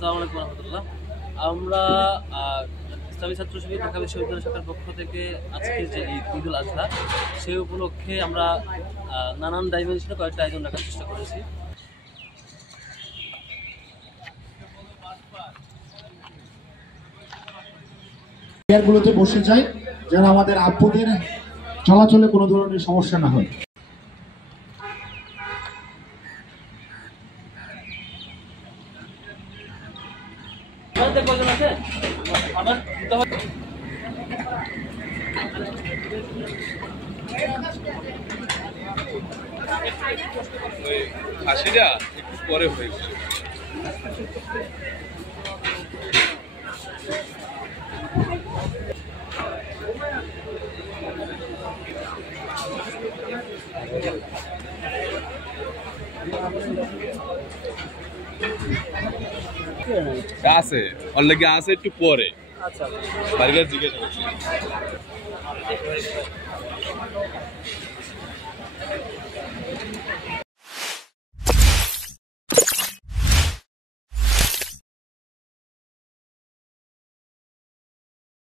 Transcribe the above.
আসসালামু আলাইকুম রহমতুল্লাহ। আমরা ইসলামী ছাত্র শিবির ঢাকা বিশ্ববিদ্যালয় শাখার পক্ষ থেকে আজকে যে ঈদুল আজহা সেই উপলক্ষে আমরা নানান ডাইমেনশনে কয়েকটা আয়োজন রাখার চেষ্টা করেছি। চেয়ারগুলোতে বসে যাই যেন আমাদের আপুদের চলাচলে কোনো ধরনের সমস্যা না হয়। খাসিটা একটু পরে হয়েছে। আছে অলরেডি আছে একটু পরে। আচ্ছা বার্গার জিজ্ঞেস